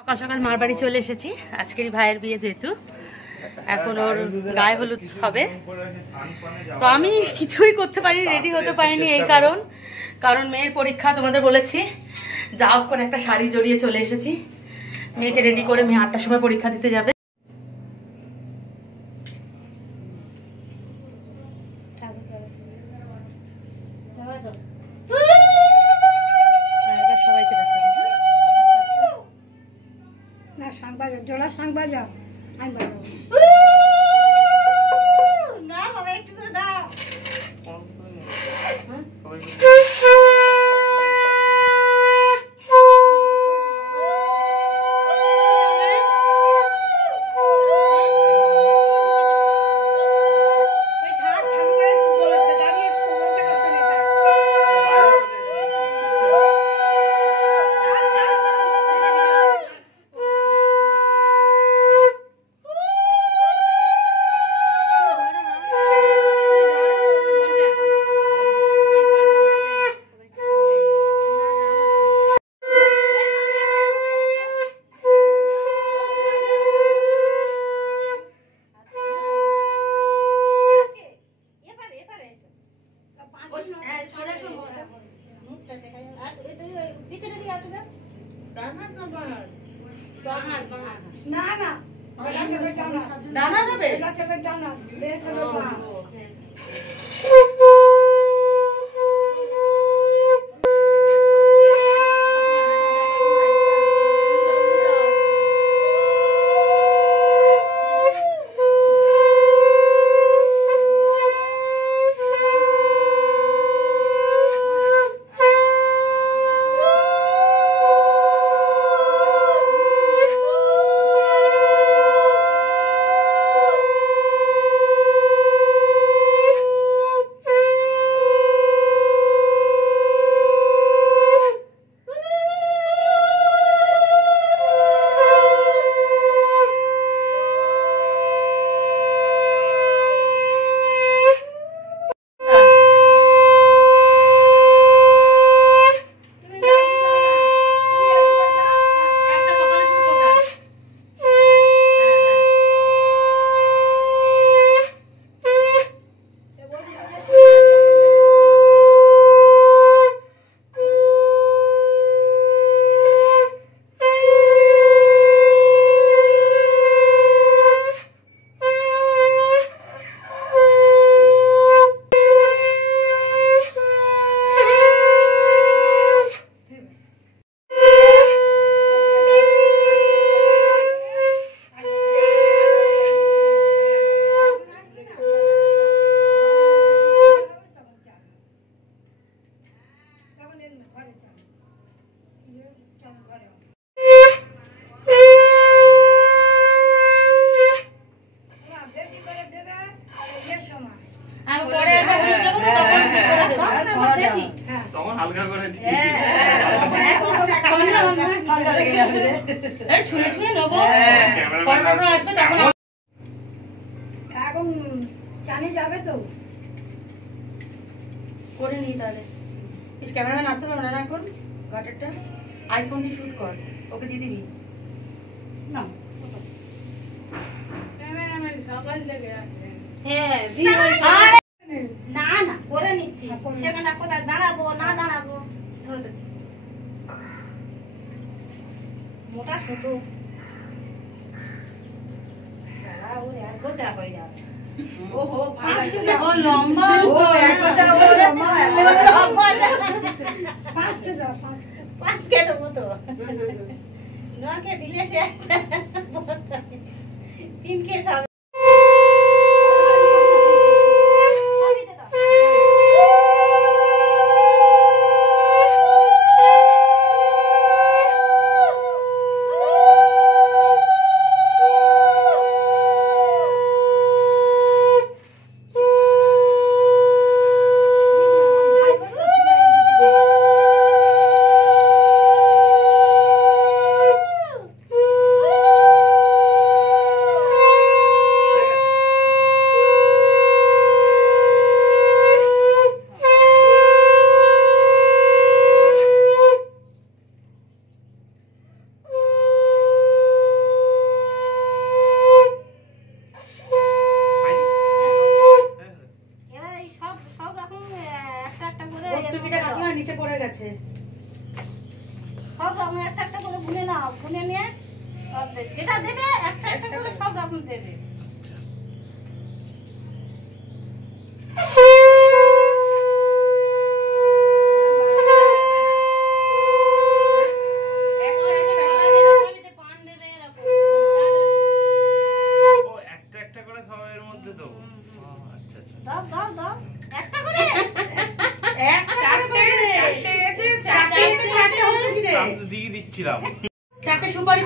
সকাল সকাল মার বাড়ি চলে এসেছি। আজকেরই ভাইয়ের বিয়ে, যেহেতু এখন ওর গায়ে হলুদ হবে, তো আমি কিছুই করতে পারিনি, রেডি হতে পারিনি। এই কারণ মেয়ের পরীক্ষা, তোমাদের বলেছি। যা হোক করে একটা শাড়ি জড়িয়ে চলে এসেছি। মেয়েকে রেডি করে মেয়ে 8টার সময় পরীক্ষা দিতে যাবে। সবাইকে জোড়া শাঁখ বাজাও, আমি বাজাবো না বাবা, একটু করে দাও। দানা দেবে। করে নি তাহলে ক্যামেরাম্যান আসতে পারবে না এখন। ঘাটেরটা আইফোন দিয়ে শুট কর, ওকে দিয়ে দিবি না। না না করে নিচ্ছি, সেখানে কোথায় দাঁড়াবো না দাঁড়াবো। মোটা সুতো হয়ে যাবে। লম্বা পাঁচ কেটো মতো নকে দিলে সে 3 কেস হবে। গুনে নিয়ে যেটা দেবে একটা একটা করে সব রকম দেবে। চারটে সুপারি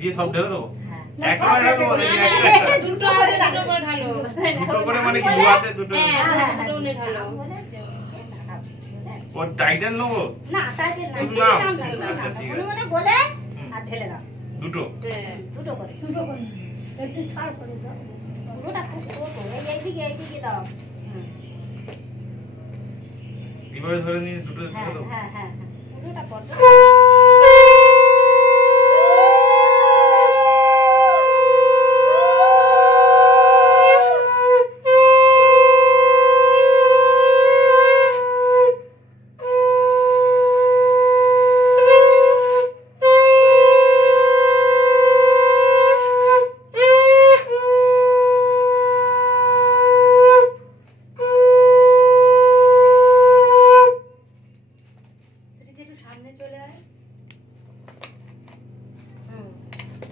দিয়ে সব ঢেলে দেবো একবারে ঢেলে দেবো দুটো করে ঢালো দুটো করে মানে কি দুয়াতে দুটো ঢালো ও টাইটান নেবো না টাইটান না মানে বলে আর ঢেলে দাও দুটো দুটো করে একটু ছাড় করে দাও পুরোটা এইদিকে দাও এইভাবে ধরে নিয়ে দুটো ঢেলে দেবো হ্যাঁ হ্যাঁ পুরোটা কর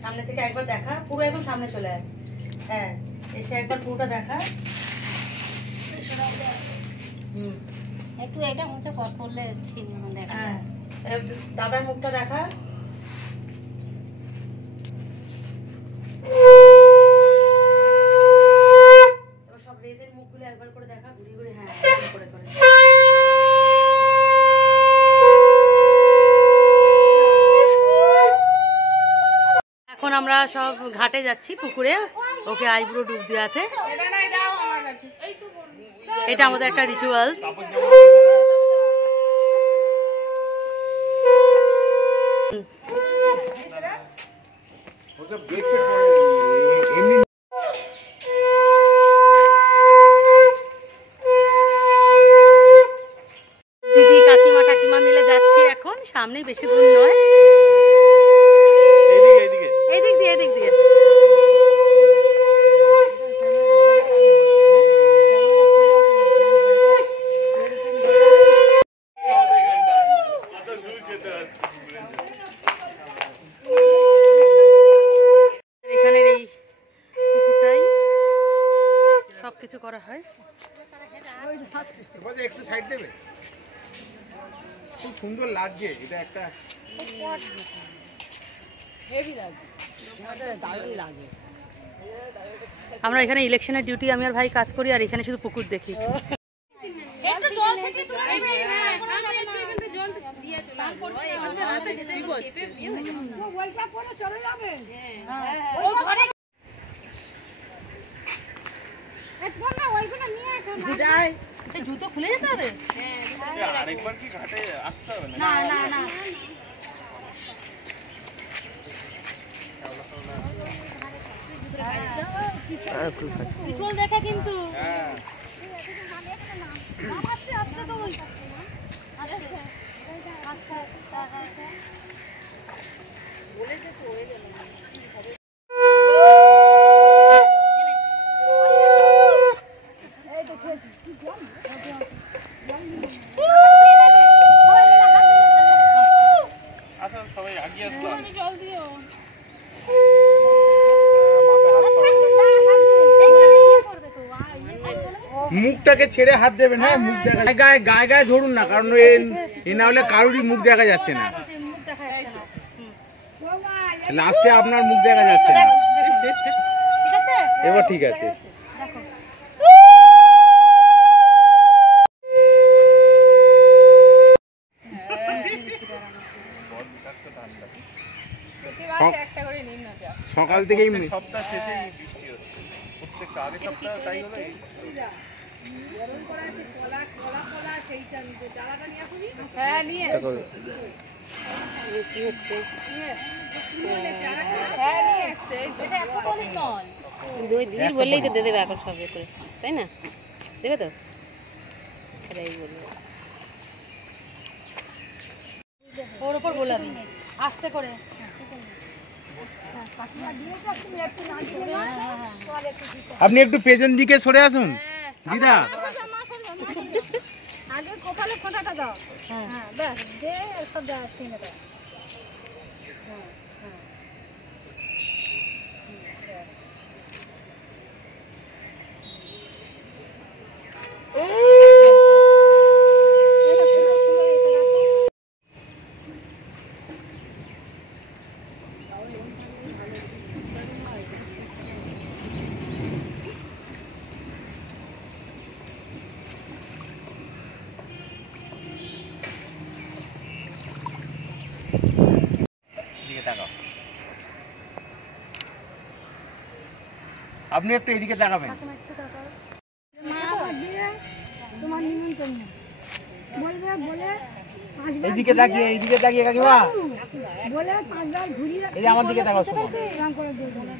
সামনে থেকে একবার দেখা পুরো একদম সামনে চলে আয় হ্যাঁ এসে একবার পুরোটা দেখা একটু এটা মুছে কট করলে ঠিক মনে দেখা হ্যাঁ দাদার মুখটা দেখা এবার সব রেদের মুখগুলো একবার করে দেখা ঘুরে ঘুরে হ্যাঁ করে করে এখন আমরা সব ঘাটে যাচ্ছি পুকুরে ওকে আইব্রো ডুব দেওয়াতে এটা আমাদের একটা রিচুয়াল দিদি কাকিমা টাকিমা মিলে যাচ্ছি এখন সামনেই বেশি দূর নয় এদিক দিয়ে এখানের এই পুকুরটাই সবকিছু করা হয় একটু সাইড দেবে খুব সুন্দর লাগছে এটা একটা আমরা এখানে ইলেকশনের ডিউটি আমি আর ভাই কাজ করি আর এখানে শুধু পুকুর দেখি জুতো খুলে যেতে হবে আরেকবার কি ঘাটে আসতে হবে না না না পিছল দেখা কিন্তু আচ্ছা সবাই আগিয়ে আসলো। মুখটাকে ছেড়ে হাত দেবেন, হ্যাঁ মুখ দেখা গায়ে গায়ে গায়ে ধরুন না, কারণ এ না হলে কারোরই মুখ দেখা যাচ্ছে না, লাস্টে আপনার মুখ দেখা যাচ্ছে না। এবার ঠিক আছে। সকাল থেকেই সপ্তাহ শেষেই বৃষ্টি হচ্ছে, প্রত্যেকটা আগের সপ্তাহ তাই হলো। বললেই তো দিয়ে দেবে এখন সব করে, তাই না? দেবে তো, ওর উপর গোলামি আস্তে করে। আপনি একটু পেছন দিকে সরে আসুন দিদা। আগে কপালে ফোঁটাটা দাও। হ্যাঁ ব্যাস দে সব দাও কিনে দাও। আপনি একটু এদিকে তাকাবেন। তোমার নিমন্ত্রণ বলবে বলে এইদিকে তাকিয়ে, এইদিকে তাকিয়ে কাকিমা বলে 5 বার ঘুরিয়ে এই যে আমার দিকে তাকাও, শোনো রং করে দিয়ে দেবে।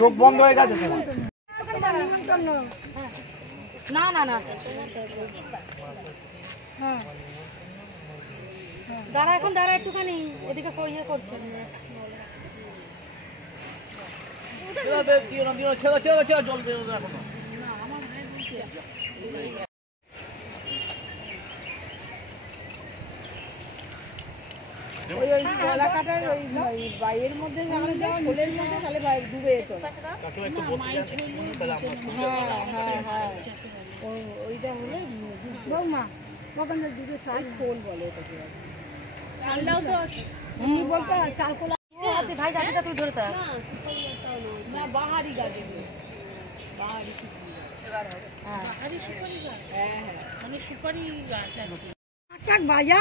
চোখ বন্ধ হয়ে গেছে তোমার। নিমন্ত্রণ না না না, হ্যাঁ দাঁড়া এখন দাঁড়া একটুখানি, এদিকে ইয়ে করছে। ওই গলা কাটার ওই বাইরের মধ্যে আমরা যাওয়া হোলের মধ্যে তাহলে বাইরে ডুবে যেত। হ্যাঁ হ্যাঁ ওইটা হলে বৌমা ওখানে দুটো চাল খোল বলে ওটাকে। চালটাও তো এমনি বলতে চাল খোলা ভাই গাড়িটা তুই ধরে থাক। না বাহারি গাছে বাহারি মানে সুপারি গাছ আর কি। টাক বাজা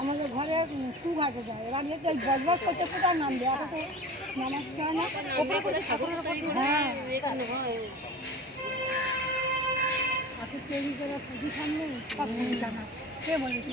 আমাদের ঘরে টু ঘাটে যায়, এবার বজবজ করতে কোথাও নাম দেয়, অত তো নামাজ চায় না। হ্যাঁ আপনি তৈরি করে পুজো সামনে সব জানা কে বলেছি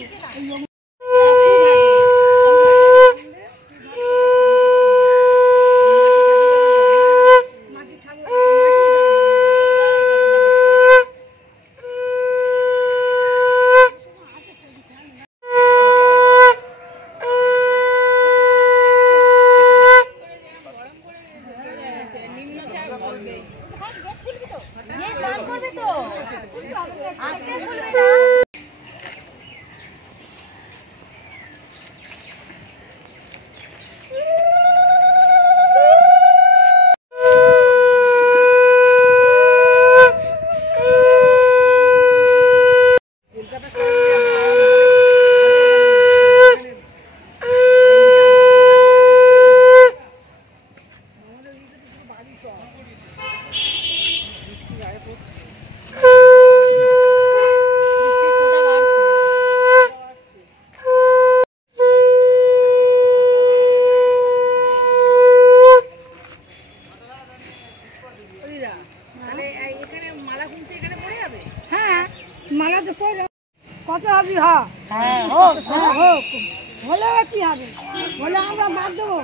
যদি হয়, হ্যাঁ হোক হ্যাঁ হোক, হলে আর কি হবে, হলে আমরা বাদ দেবো,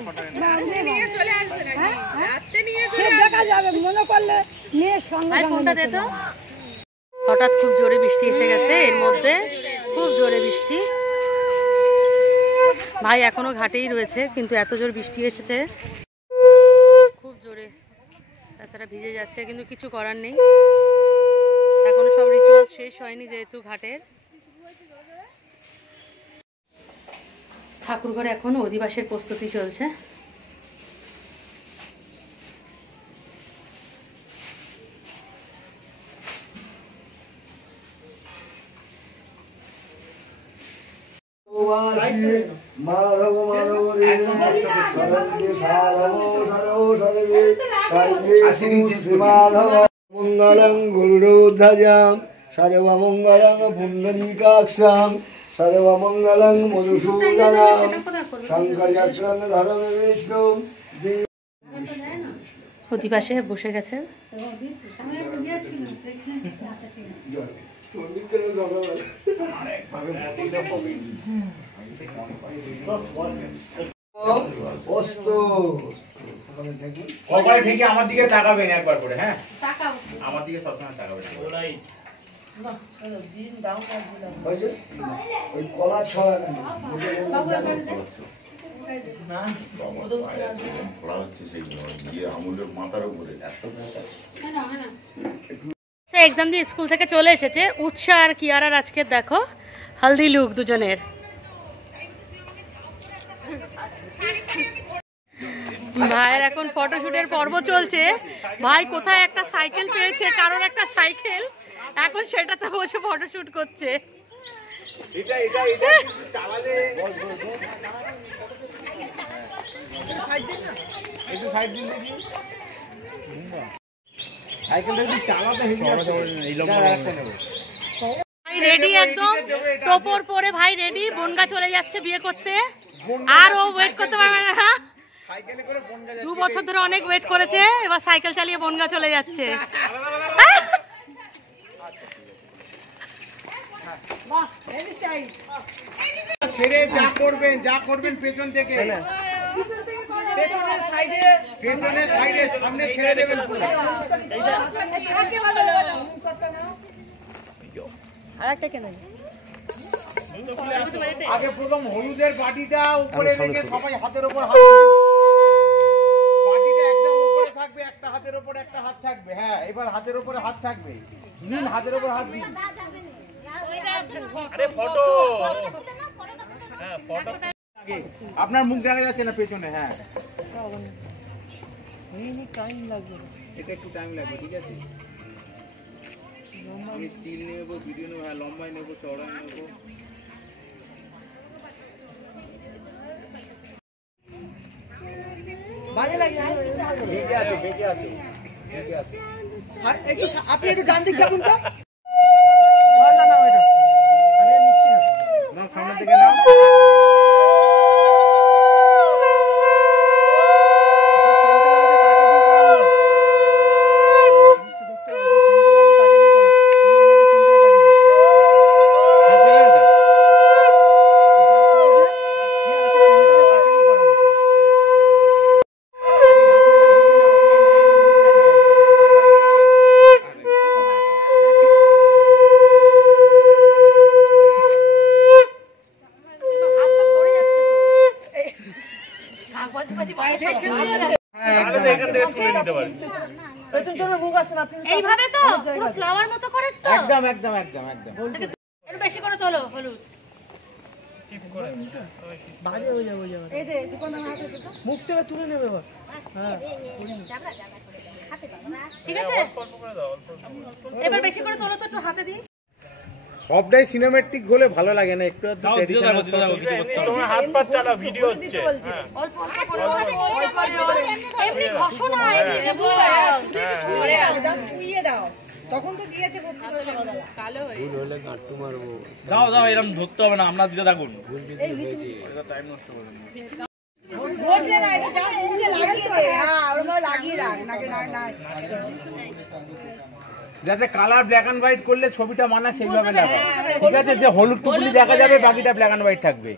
সে দেখা যাবে, মনে করলে মেয়ের সঙ্গে ভাই ফোনটা দে তো। হঠাৎ খুব জোরে বৃষ্টি এসে গেছে, এর মধ্যে খুব জোরে বৃষ্টি। ভাই এখনো ঘাটেই রয়েছে, কিন্তু এত জোর বৃষ্টি এসেছে খুব জোরে, তাছাড়া ভিজে যাচ্ছে, কিন্তু কিছু করার নেই, এখনো সব রিচুয়াল শেষ হয়নি যেহেতু ঘাটের। ঠাকুরঘরে এখন অধিবাসের প্রস্তুতি চলছে। মাধব মাধব রে সরস্বতী সাধব সরব সরবে শ্রী মাধব মঙ্গলং গুরুধ্বজাম সর্বমঙ্গলং পুণ্ডরীকাক্ষাম সর্বমঙ্গলং মধুসূদনাম শঙ্খচক্রং ধরমে বিষ্ণু। অধিবাসে বসে গেছে। সবাই থেকে আমার দিকে তাকাবেন একবার করে, হ্যাঁ আমার দিকে সবসময় তাকাবেন। ওই কলা ছড়া সে এক্সাম দিয়ে স্কুল থেকে চলে এসেছে। উৎসাহ আর কিয়ারার আজকে দেখো হলদি লুক দুজনের। ভাইয়ের এখন ফটোশুটের পর্ব চলছে। ভাই কোথায় একটা সাইকেল পেয়েছে, কারণ একটা সাইকেল, এখন সেটাতে বসে ফটোশুট করছে। এটা এটা এটা চালালে একটু সাইড দিন দেখি। সাইকেলটা যদি চালাতে হেভি আছে, এই লম্বা একটা নেব। ভাই রেডি, একদম টোপর পরে ভাই রেডি, বনগা চলে যাচ্ছে বিয়ে করতে। আর ও ওয়েট করতে পারবে না, সাইকেলে করে বনগা 2 বছর ধরে অনেক ওয়েট করেছে, এবার সাইকেল চালিয়ে বনগা চলে যাচ্ছে। ছেড়ে যা করবেন পেছন থেকে, পেছনে সাইডে সামনে ছেড়ে দেবেন পুরো। আগে প্রথম হলুদের বাটিটা উপরে রেখে সবাই হাতের উপর হাত দিন। বাটিটা একদম উপরে থাকবে, একটা হাতের উপর একটা হাত থাকবে। হ্যাঁ এবার হাতের উপরে হাত থাকবে, দিন হাতের উপর হাত দিন। আরে ফটো, হ্যাঁ ফটো আগে আপনার মুখ দেখা যাচ্ছে না পেছনে। হ্যাঁ টাইম লাগবে, এটা একটু টাইম লাগবে, ঠিক আছে। আমি স্টিল নেব, ভিডিও নেব, হ্যাঁ লম্বাই নেব, চড়াই নেব। বাজে লাগে, বেঁকে আছে বেঁকে আছে বেঁকে আছে। একটু আপনি একটু গান দিক চাপুন তো, না সামনে থেকে নাও। এইভাবে তো পুরো ফ্লাওয়ার মতো করে তো, একদম একদম একদম একদম একটু বেশি করে তোলো হলুদ। মুখ থেকে তুলে নেবে এবার। ঠিক আছে, এবার বেশি করে তোলো তো, একটু হাতে দিই। সবটাই সিনেমেটিক হলে ভালো লাগে না, একটু তোমার হাত পা চালা ভিডিও হচ্ছে। অল্প অল্প করে, এমনি ঘষো না, এমনি দেবো, শুধু একটু ছুঁয়ে দাও। তখন তো দিয়েছে ভর্তি করে সকালবেলা, কালো হয়ে দাও দাও, এরকম ধরতে হবে না, আমরা দিতে থাকুন। টাইম নষ্ট করবেন না। বসে না, এটা জাস্ট মুখে লাগিয়ে দে। হ্যাঁ ওরকম লাগিয়ে রাখ, নাকে না না যাতে কালার ব্ল্যাক অ্যান্ড হোয়াইট করলে ছবিটা মানা সেইভাবে লাগবে। ঠিক আছে, যে হলুদ টুকুলি দেখা যাবে, বাকিটা ব্ল্যাক অ্যান্ড হোয়াইট থাকবে।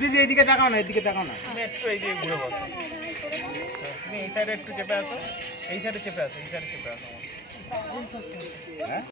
দিদি এইদিকে তাকাও না, এদিকে তাকাও না, একটু এইদিকে ঘুরে বসো। তুমি এই সাইডে একটু চেপে আসো, এই সাইডে চেপে আসো, এই সাইডে চেপে আসো। হ্যাঁ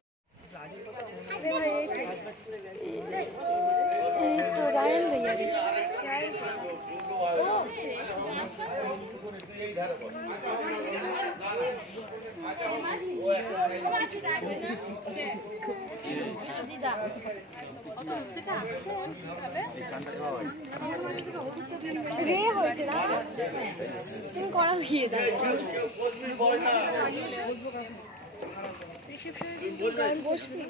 তুমি করা গিয়ে বসবি।